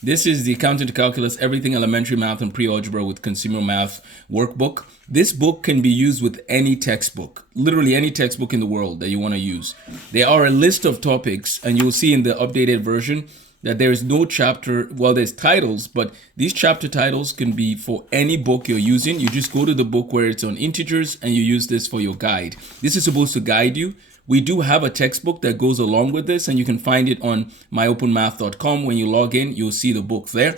This is the Accounting to Calculus, Everything Elementary Math and Pre-Algebra with Consumer Math workbook. This book can be used with any textbook, literally any textbook in the world that you want to use. There are a list of topics, and you'll see in the updated version that there is no chapter, well, there's titles, but these chapter titles can be for any book you're using. You just go to the book where it's on integers and you use this for your guide. This is supposed to guide you. We do have a textbook that goes along with this, and you can find it on myopenmath.com. When you log in, you'll see the book there.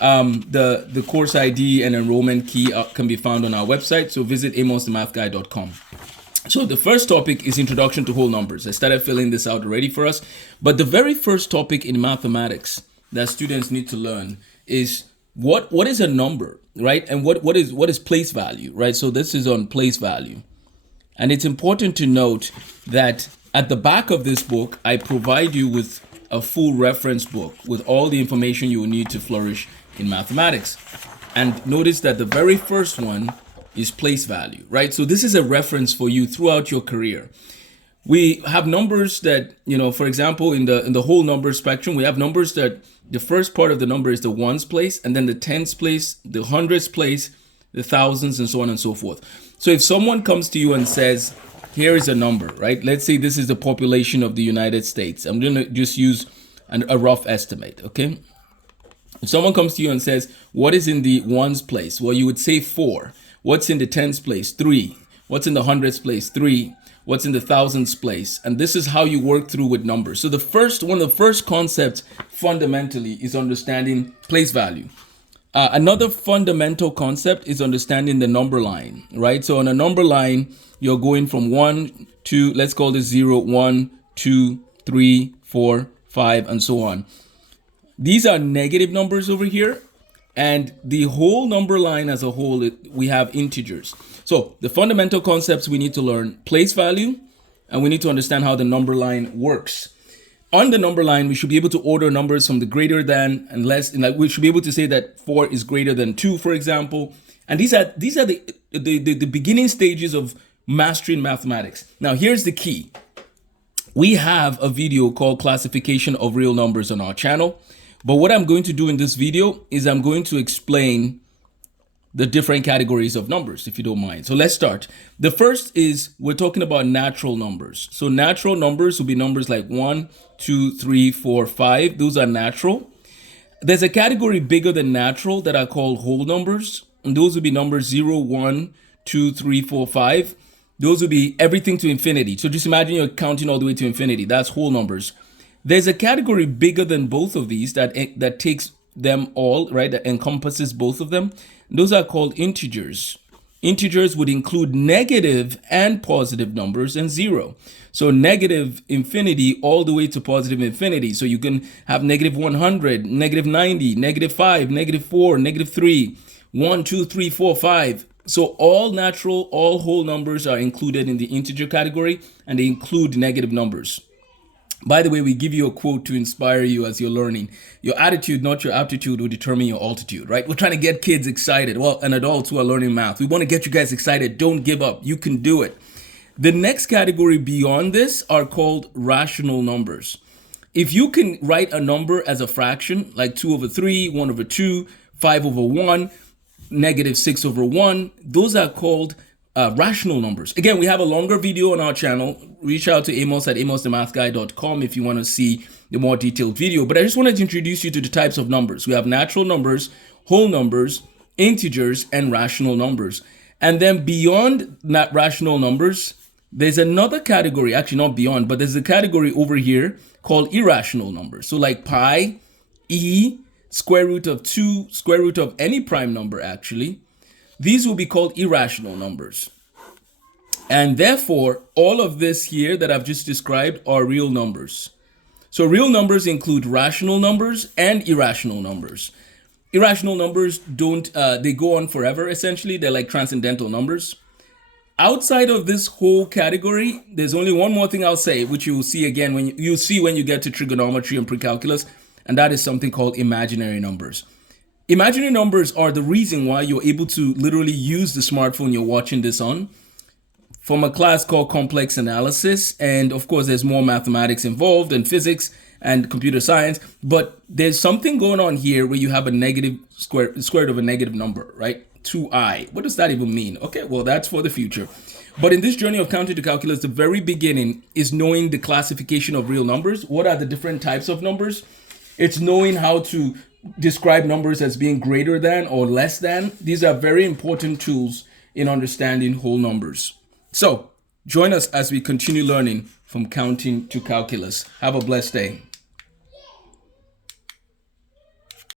The course ID and enrollment key can be found on our website, so visit amosthemathguy.com. So the first topic is Introduction to Whole Numbers. I started filling this out already for us, but the very first topic in mathematics that students need to learn is what is a number, right? And what is place value, right? So this is on place value. And it's important to note that at the back of this book, I provide you with a full reference book with all the information you will need to flourish in mathematics. And notice that the very first one is place value, right? So this is a reference for you throughout your career. We have numbers that, for example, in the whole number spectrum, we have numbers that the first part of the number is the ones place, and then the tens place, the hundreds place, the thousands, and so on and so forth. So if someone comes to you and says, here is a number, right? Let's say this is the population of the United States. I'm going to just use a rough estimate, okay? If someone comes to you and says, what is in the ones place? Well, you would say 4. What's in the tens place? 3. What's in the hundreds place? 3. What's in the thousands place? And this is how you work through with numbers. So one of the first concepts fundamentally is understanding place value. Another fundamental concept is understanding the number line, right? So on a number line, you're going from 1 to, let's call this 0, 1, 2, 3, 4, 5, and so on. These are negative numbers over here. And the whole number line as a whole, we have integers. So the fundamental concepts we need to learn: place value, and we need to understand how the number line works. On the number line, we should be able to order numbers from the greater than and less. And we should be able to say that 4 is greater than 2, for example. And these are the beginning stages of mastering mathematics. Now, here's the key. We have a video called Classification of Real Numbers on our channel. But what I'm going to do in this video is I'm going to explain the different categories of numbers, if you don't mind. So let's start. The first is we're talking about natural numbers. So natural numbers will be numbers like 1, 2, 3, 4, 5. Those are natural. There's a category bigger than natural that are called whole numbers. And those will be numbers 0, 1, 2, 3, 4, 5. Those will be everything to infinity. So just imagine you're counting all the way to infinity. That's whole numbers. There's a category bigger than both of these that takes them all, right? That encompasses both of them. Those are called integers. Integers would include negative and positive numbers and 0. So negative infinity all the way to positive infinity. So you can have negative 100, negative 90, negative 5, negative 4, negative 3, 1, 2, 3, 4, 5. So all natural, all whole numbers are included in the integer category, and they include negative numbers. By the way, we give you a quote to inspire you as you're learning. Your attitude, not your aptitude, will determine your altitude, right? We're trying to get kids excited, and adults who are learning math. We want to get you guys excited. Don't give up. You can do it. The next category beyond this are called rational numbers. If you can write a number as a fraction, like 2 over 3, 1 over 2, 5 over 1, negative 6 over 1, those are called rational numbers. Again, we have a longer video on our channel. Reach out to Amos at amosthemathguy.com if you want to see the more detailed video. But I just wanted to introduce you to the types of numbers. We have natural numbers, whole numbers, integers, and rational numbers. And then beyond that rational numbers, there's another category, actually not beyond, but there's a category over here called irrational numbers. So like pi, e, square root of 2, square root of any prime number actually. These will be called irrational numbers. And therefore, all of this here that I've just described are real numbers. So real numbers include rational numbers and irrational numbers. Irrational numbers they go on forever, essentially. They're like transcendental numbers. Outside of this whole category, there's only one more thing I'll say, which you will see again when you get to trigonometry and pre-calculus, and that is something called imaginary numbers. Imaginary numbers are the reason why you're able to literally use the smartphone you're watching this on, from a class called complex analysis. And of course, there's more mathematics involved and physics. and computer science. But there's something going on here where you have a negative square root of a negative number, right? 2i. What does that even mean? Okay, well, that's for the future. But in this journey of counting to calculus, the very beginning is knowing the classification of real numbers. What are the different types of numbers? It's knowing how to describe numbers as being greater than or less than. These are very important tools in understanding whole numbers. So join us as we continue learning from counting to calculus. Have a blessed day.